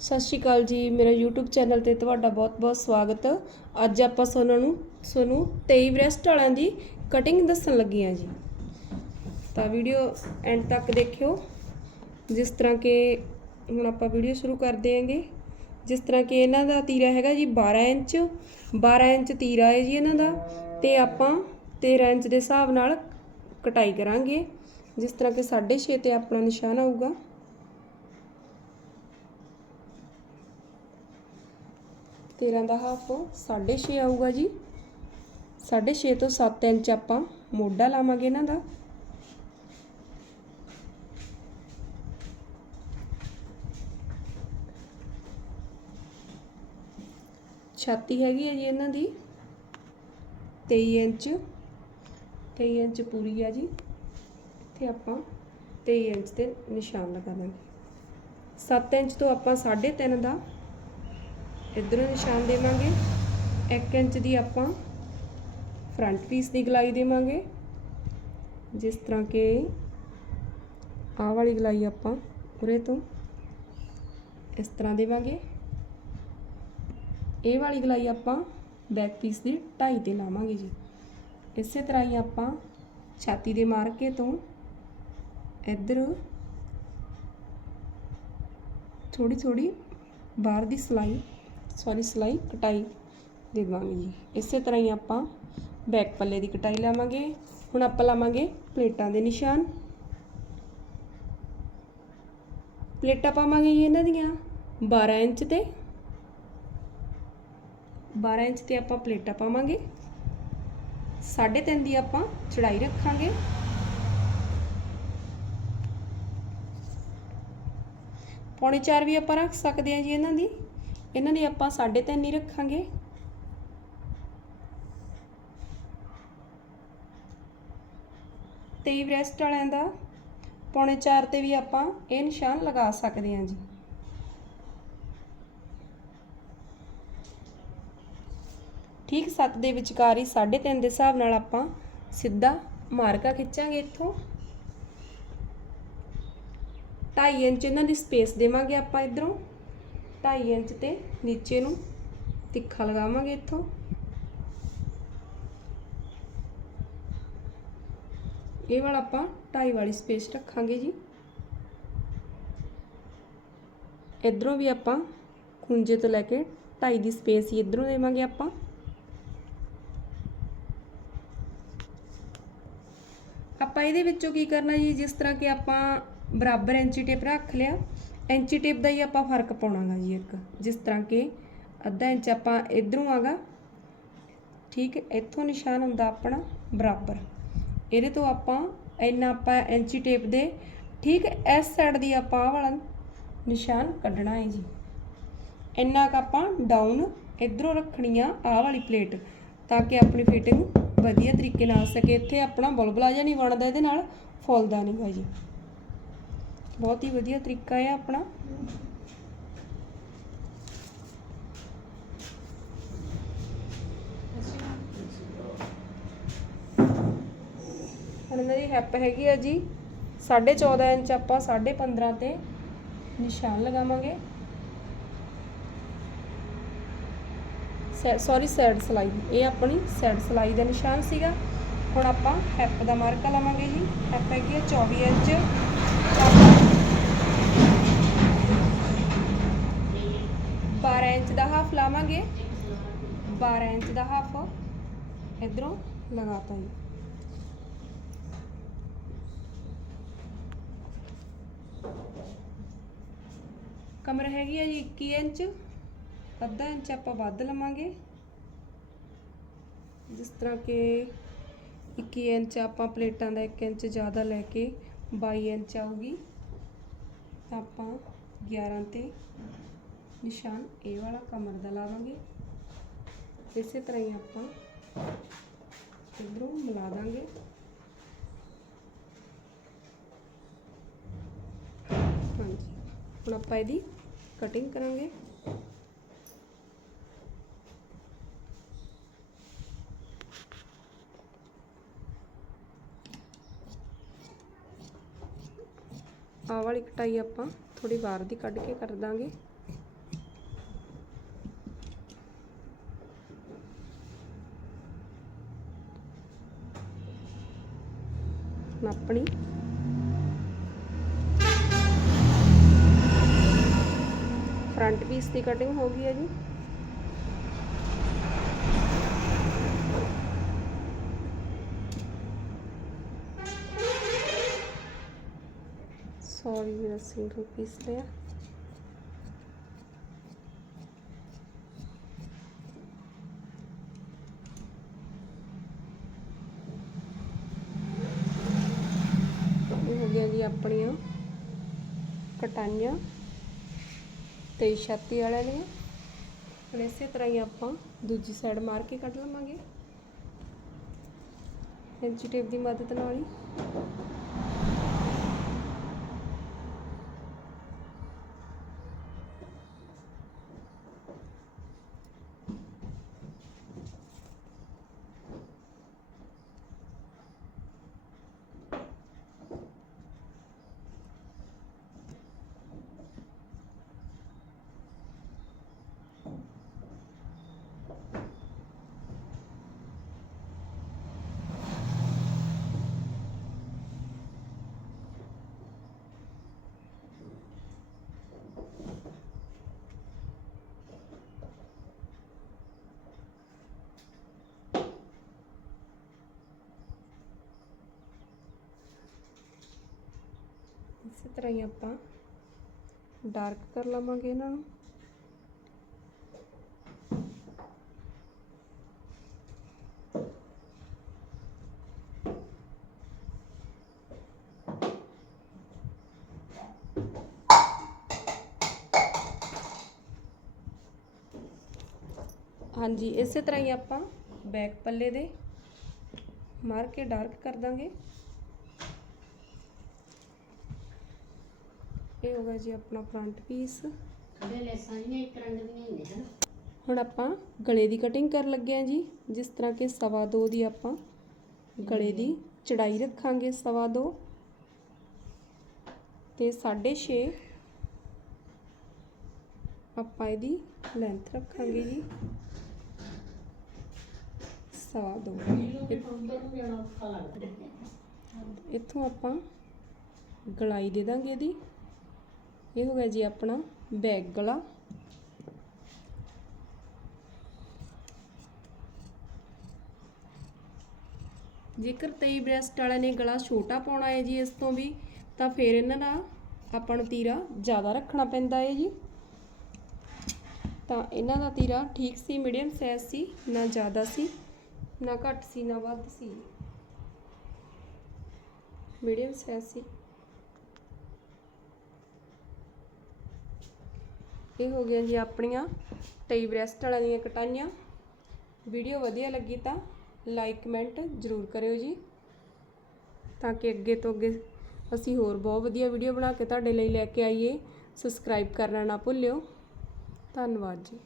ਸਤਿ ਸ਼੍ਰੀ ਅਕਾਲ ਜੀ, ਮੇਰਾ YouTube ਚੈਨਲ ਤੇ ਤੁਹਾਡਾ ਬਹੁਤ-ਬਹੁਤ ਸਵਾਗਤ। ਅੱਜ ਆਪਾਂ ਸੋਨਾਂ ਨੂੰ, ਸੋਨੂੰ 23 ਬ੍ਰੈਸਟ ਵਾਲਿਆਂ ਦੀ ਕਟਿੰਗ ਦੱਸਣ ਲੱਗੀ ਆ ਜੀ। ਤਾਂ ਵੀਡੀਓ ਐਂਡ ਤੱਕ ਦੇਖਿਓ। ਜਿਸ ਤਰ੍ਹਾਂ ਕਿ ਹੁਣ ਆਪਾਂ ਵੀਡੀਓ ਸ਼ੁਰੂ ਕਰ ਆਂਗੇ ਜਿਸ ਤਰ੍ਹਾਂ ਕਿ ਇਹਨਾਂ ਦਾ ਤੀਰਾ ਹੈਗਾ ਜੀ 12 ਇੰਚ। 12 ਇੰਚ ਤੀਰਾ ਹੈ ਜੀ ਇਹਨਾਂ ਦਾ ਤੇ ਆਪਾਂ 13 ਇੰਚ ਦੇ ਹਿਸਾਬ ਨਾਲ ਕਟਾਈ ਕਰਾਂਗੇ। ਜਿਸ ਤਰ੍ਹਾਂ ਕਿ 6.5 ਤੇ ਆਪਣਾ ਨਿਸ਼ਾਨ ਆਊਗਾ। ਤੇਰਾਂ ਦਾ ਹਾਫ 6.5 ਆਊਗਾ ਜੀ। 6.5 ਤੋਂ 7 ਇੰਚ ਆਪਾਂ ਮੋਢਾ ਲਾਵਾਂਗੇ ਇਹਨਾਂ ਦਾ। ਛਾਤੀ ਹੈਗੀ ਹੈ ਜੀ ਇਹਨਾਂ ਦੀ। 23 ਇੰਚ 23 ਇੰਚ ਪੂਰੀ ਆ ਜੀ। ਤੇ ਆਪਾਂ 23 ਇੰਚ ਤੇ ਨਿਸ਼ਾਨ ਲਗਾ ਦਾਂਗੇ। 7 ਇੰਚ ਤੋਂ ਆਪਾਂ 3.5 ਦਾ ਇਧਰੋਂ ਨਿਸ਼ਾਨ ਦੇਵਾਂਗੇ। 1 ਇੰਚ ਦੀ ਆਪਾਂ ਫਰੰਟ ਪੀਸ ਦੀ ਗਲਾਈ ਦੇਵਾਂਗੇ। ਜਿਸ ਤਰ੍ਹਾਂ ਕਿ ਆਹ ਵਾਲੀ ਗਲਾਈ ਆਪਾਂ ਉਰੇ ਤੋਂ ਇਸ ਤਰ੍ਹਾਂ ਦੇਵਾਂਗੇ। ਇਹ ਵਾਲੀ ਗਲਾਈ ਆਪਾਂ ਬੈਕ ਪੀਸ ਦੀ 2.5 ਤੇ ਲਾਵਾਂਗੇ ਜੀ। ਇਸੇ ਤਰ੍ਹਾਂ ਹੀ ਆਪਾਂ ਛਾਤੀ ਦੇ ਮਾਰਕੇ ਤੋਂ ਇੱਧਰ ਥੋੜੀ ਥੋੜੀ ਬਾਹਰ ਦੀ ਸਲਾਈ ਸੌਰੀ, ਸਲਾਈ, ਕਟਾਈ ਦੇਵਾਂਗੇ ਜੀ। ਇਸੇ ਤਰ੍ਹਾਂ ਹੀ ਆਪਾਂ ਬੈਕ ਪੱਲੇ ਦੀ ਕਟਾਈ ਲਾਵਾਂਗੇ। ਹੁਣ ਆਪਾਂ ਲਾਵਾਂਗੇ ਪਲੇਟਾਂ ਦੇ ਨਿਸ਼ਾਨ। ਪਲੇਟਾਂ ਪਾਵਾਂਗੇ ਜੀ ਇਹਨਾਂ ਦੀਆਂ 12 ਇੰਚ ਤੇ। 12 ਇੰਚ ਤੇ ਆਪਾਂ ਪਲੇਟਾਂ ਪਾਵਾਂਗੇ। 3.5 ਦੀ ਆਪਾਂ ਚੜਾਈ ਰੱਖਾਂਗੇ। ਪੌਣੇ 4 ਵੀ ਆਪਾਂ ਰੱਖ ਸਕਦੇ ਹਾਂ ਜੀ ਇਹਨਾਂ ਦੀ। ਇਹਨਾਂ ਦੀ ਆਪਾਂ 3.5 ਹੀ ਰੱਖਾਂਗੇ। ਤੇ ਬ੍ਰੈਸਟ ਵਾਲਿਆਂ ਦਾ ਪੌਣੇ 4 ਤੇ ਵੀ ਆਪਾਂ ਇਹ ਨਿਸ਼ਾਨ ਲਗਾ ਸਕਦੇ ਹਾਂ ਜੀ। ਠੀਕ 7 ਦੇ ਵਿਚਕਾਰ ਹੀ 3.5 ਦੇ ਹਿਸਾਬ ਨਾਲ ਆਪਾਂ ਸਿੱਧਾ ਮਾਰਕਾ ਖਿੱਚਾਂਗੇ ਇੱਥੋਂ। 2.5 ਇੰਚ ਇਹਨਾਂ ਦੀ ਸਪੇਸ ਦੇਵਾਂਗੇ ਆਪਾਂ ਇਧਰੋਂ। 2.5 ਇੰਚ ਤੇ ਨੀਚੇ ਨੂੰ ਤਿੱਖਾ ਲਗਾਵਾਂਗੇ ਇੱਥੋਂ। ਇਹ ਵਾਲਾ ਆਪਾਂ 2.5 ਵਾਲੀ ਸਪੇਸ ਰੱਖਾਂਗੇ ਜੀ। ਇਧਰੋਂ ਵੀ ਆਪਾਂ ਖੁੰਝੇ ਤੋਂ ਲੈ ਕੇ 2.5 ਦੀ ਸਪੇਸ ਹੀ ਇਧਰੋਂ ਦੇਵਾਂਗੇ ਆਪਾਂ। ਆਪਾਂ ਇਹਦੇ ਵਿੱਚੋਂ ਕੀ ਕਰਨਾ ਜੀ? ਜਿਸ ਤਰ੍ਹਾਂ ਕਿ ਆਪਾਂ ਬਰਾਬਰ ਇੰਚੀ ਟੇਪ ਰੱਖ ਲਿਆ। ਐਂਚੀ ਟੇਪ ਦਾ ਹੀ ਆਪਾਂ ਫ਼ਰਕ ਪਾਉਣਾਗਾ ਜੀ ਇੱਕ, ਜਿਸ ਤਰ੍ਹਾਂ ਕਿ ਅੱਧਾ ਇੰਚ ਆਪਾਂ ਇਧਰੋਂ ਆਗਾ, ਠੀਕ ਇੱਥੋਂ ਨਿਸ਼ਾਨ ਹੁੰਦਾ ਆਪਣਾ ਬਰਾਬਰ। ਇਹਦੇ ਤੋਂ ਆਪਾਂ ਇੰਨਾ ਆਪਾਂ ਐਂਚੀ ਟੇਪ ਦੇ, ਠੀਕ ਇਸ ਸਾਈਡ ਦੀ ਆਪਾਂ ਆਹ ਵਾਲਾ ਨਿਸ਼ਾਨ ਕੱਢਣਾ ਹੈ ਜੀ। ਇੰਨਾ ਕ ਆਪਾਂ ਡਾਊਨ ਇਧਰੋਂ ਰੱਖਣੀ ਆ ਆਹ ਵਾਲੀ ਪਲੇਟ ਤਾਂ ਕਿ ਆਪਣੀ ਫਿਟਿੰਗ ਵਧੀਆ ਤਰੀਕੇ ਨਾਲ ਆ ਸਕੇ। ਇੱਥੇ ਆਪਣਾ ਬੁਲਬੁਲਾ ਜਿਹਾ ਨਹੀਂ ਬਣਦਾ, ਇਹਦੇ ਨਾਲ ਫੁੱਲਦਾ ਨਹੀਂਗਾ ਜੀ। ਬਹੁਤ ਹੀ ਵਧੀਆ ਤਰੀਕਾ ਹੈ ਆਪਣਾ। ਹੁਣ ਇਹਨਾਂ ਦੀ ਹੈਪ ਹੈਗੀ ਆ ਜੀ 14.5 ਇੰਚ ਆਪਾਂ 15.5 ਤੇ ਨਿਸ਼ਾਨ ਲਗਾਵਾਂਗੇ। ਸੌਰੀ ਸਾਈਡ ਸਲਾਈ, ਇਹ ਆਪਣੀ ਸਾਈਡ ਸਲਾਈ ਦਾ ਨਿਸ਼ਾਨ ਸੀਗਾ। ਹੁਣ ਆਪਾਂ ਹੈਪ ਦਾ ਮਾਰਕਾ ਲਾਵਾਂਗੇ ਜੀ। ਹੈਪ ਹੈਗੀ ਆ 24 ਇੰਚ ਆਪਾਂ 12 ਇੰਚ ਦਾ ਹਾਫ ਲਾਵਾਂਗੇ। 12 ਇੰਚ ਦਾ ਹਾਫ ਇਧਰੋਂ ਲਗਾਤਾ ਜੀ। ਕਮਰ ਹੈਗੀ ਹੈ ਜੀ 21 ਇੰਚ। ਅੱਧਾ ਇੰਚ ਆਪਾਂ ਵੱਧ ਲਵਾਂਗੇ। ਜਿਸ ਤਰ੍ਹਾਂ ਕਿ 21 ਇੰਚ ਆਪਾਂ ਪਲੇਟਾਂ ਦਾ 1 ਇੰਚ ਜ਼ਿਆਦਾ ਲੈ ਕੇ 22 ਇੰਚ ਆਊਗੀ। ਤਾਂ ਆਪਾਂ 11 ਤੇ ਨਿਸ਼ਾਨ ਇਹ ਵਾਲਾ ਕਮਰ ਦਾ ਲਾਵਾਂਗੇ। ਇਸੇ ਤਰ੍ਹਾਂ ਹੀ ਆਪਾਂ ਇਧਰੋਂ ਮਿਲਾ ਦਾਂਗੇ। ਹਾਂਜੀ, ਹੁਣ ਆਪਾਂ ਇਹਦੀ ਕਟਿੰਗ ਕਰਾਂਗੇ। ਆ ਵਾਲੀ ਕਟਾਈ ਆਪਾਂ ਥੋੜੀ ਬਾਹਰ ਦੀ ਕੱਢ ਕੇ ਕਰ ਦਾਂਗੇ। ਨਾਪਣੀ ਫਰੰਟ ਪੀਸ ਦੀ ਕਟਿੰਗ ਹੋ ਗਈ ਹੈ ਜੀ ਸੌਰੀ ਮੇਰਾ ਸਿੰਗਲ ਪੀਸ ਲਿਆ ਇਹ ਹੋ ਗਿਆ ਜੀ ਆਪਣੀਆਂ ਕਟਾਈਆਂ ਤੇ ਛਾਤੀ ਵਾਲਿਆਂ ਦੀਆਂ ਹੁਣ ਇਸੇ ਤਰ੍ਹਾਂ ਹੀ ਆਪਾਂ ਦੂਜੀ ਸਾਈਡ ਮਾਰ ਕੇ ਕੱਢ ਲਵਾਂਗੇ। ਇੰਚੀ ਟੇਪ ਦੀ ਮਦਦ ਨਾਲ ਹੀ। ਇਸੇ ਤਰ੍ਹਾਂ ਹੀ ਆਪਾਂ ਡਾਰਕ ਕਰ ਲਵਾਂਗੇ ਇਹਨਾਂ ਨੂੰ। ਹਾਂਜੀ, ਇਸੇ ਤਰ੍ਹਾਂ ਹੀ ਆਪਾਂ ਬੈਕ ਪੱਲੇ ਦੇ ਮਾਰ ਕੇ ਡਾਰਕ ਕਰ ਦਾਂਗੇ। ਇਹ ਹੋਗਾ ਜੀ ਆਪਣਾ ਫਰੰਟ ਪੀਸ ਦੇ ਲੈਸਾਂ ਜਿਹੀਆਂ ਇੱਕ ਰੰਗ ਦੀਆਂ ਹੀ ਨੇ ਹਨ ਹੁਣ ਆਪਾਂ ਗਲੇ ਦੀ ਕਟਿੰਗ ਕਰਨ ਲੱਗੇ ਹਾਂ ਜੀ। ਜਿਸ ਤਰ੍ਹਾਂ ਕਿ ਸਵਾ ਦੋ ਦੀ ਆਪਾਂ ਗਲੇ ਦੀ ਚੜਾਈ ਰੱਖਾਂਗੇ ਸਵਾ ਦੋ। ਤੇ 6.5 ਆਪਾਂ ਇਹਦੀ ਲੈਂਥ ਰੱਖਾਂਗੇ ਜੀ। ਸਵਾ ਦੋ। ਇੱਥੋਂ ਆਪਾਂ ਗਲਾਈ ਦੇ ਦਾਂਗੇ ਇਹਦੀ। ਇਹ ਹੋ ਗਿਆ ਜੀ ਆਪਣਾ ਬੈਕ ਗਲਾ ਜੇਕਰ ਤੇਈ ਬ੍ਰੈਸਟ ਵਾਲਿਆਂ ਨੇ ਗਲਾ ਛੋਟਾ ਪਾਉਣਾ ਹੈ ਜੀ ਇਸ ਤੋਂ ਵੀ, ਤਾਂ ਫਿਰ ਇਹਨਾਂ ਦਾ ਆਪਾਂ ਨੂੰ ਤੀਰਾ ਜ਼ਿਆਦਾ ਰੱਖਣਾ ਪੈਂਦਾ ਹੈ ਜੀ। ਤਾਂ ਇਹਨਾਂ ਦਾ ਤੀਰਾ ਠੀਕ ਸੀ ਮੀਡੀਅਮ ਸਾਈਜ਼ ਸੀ, ਨਾ ਜ਼ਿਆਦਾ ਸੀ, ਨਾ ਘੱਟ ਸੀ, ਨਾ ਵੱਧ ਸੀ। ਮੀਡੀਅਮ ਸਾਈਜ਼ ਸੀ। ਇਹ ਹੋ ਗਿਆ ਜੀ ਆਪਣੀਆਂ ਟਈ ਬ੍ਰੈਸਟ ਵਾਲਿਆਂ ਦੀਆਂ ਕਟਾਈਆਂ। ਵੀਡੀਓ ਵਧੀਆ ਲੱਗੀ ਤਾਂ ਲਾਈਕ, ਕਮੈਂਟ ਜ਼ਰੂਰ ਕਰਿਓ ਜੀ। ਤਾਂ ਕਿ ਅੱਗੇ ਤੋਂ ਅੱਗੇ ਅਸੀਂ ਹੋਰ ਬਹੁਤ ਵਧੀਆ ਵੀਡੀਓ ਬਣਾ ਕੇ ਤੁਹਾਡੇ ਲਈ ਲੈ ਕੇ ਆਈਏ। ਸਬਸਕ੍ਰਾਈਬ ਕਰਨਾ ਨਾ ਭੁੱਲਿਓ। ਧੰਨਵਾਦ ਜੀ।